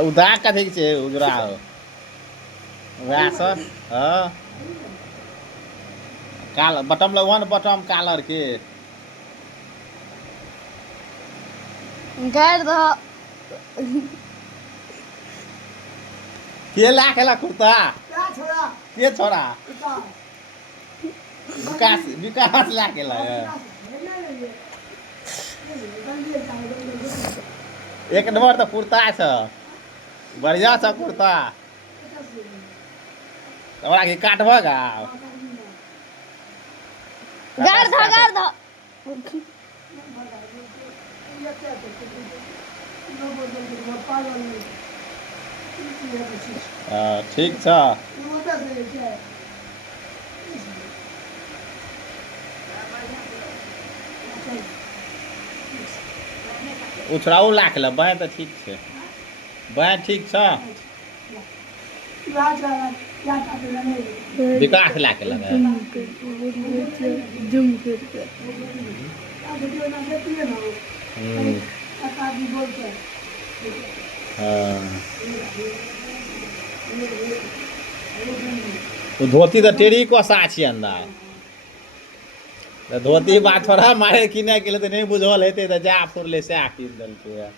उधा कथी छै उजरा वएह सर हाँ काल बटम लगवन बटम कालर के गाड़ दो के लाखेला कुर्ता के छोरा विकास लाखेला एक नंबर तो कुर्ता छ बढ़िया छ कुर्ता हमरा के काटबा गाव गाड़ दो ठीक छ उछराऊ लाखेला बाय तो ठीक छै बाय ठीक छ विकास लाखेला जूम करके धोती तो टेरी कोसा छी अंदर धोती बात थोड़ा मारे किने गेल तो नहीं बुझल हेते तो जा फुरले से कीन देलकै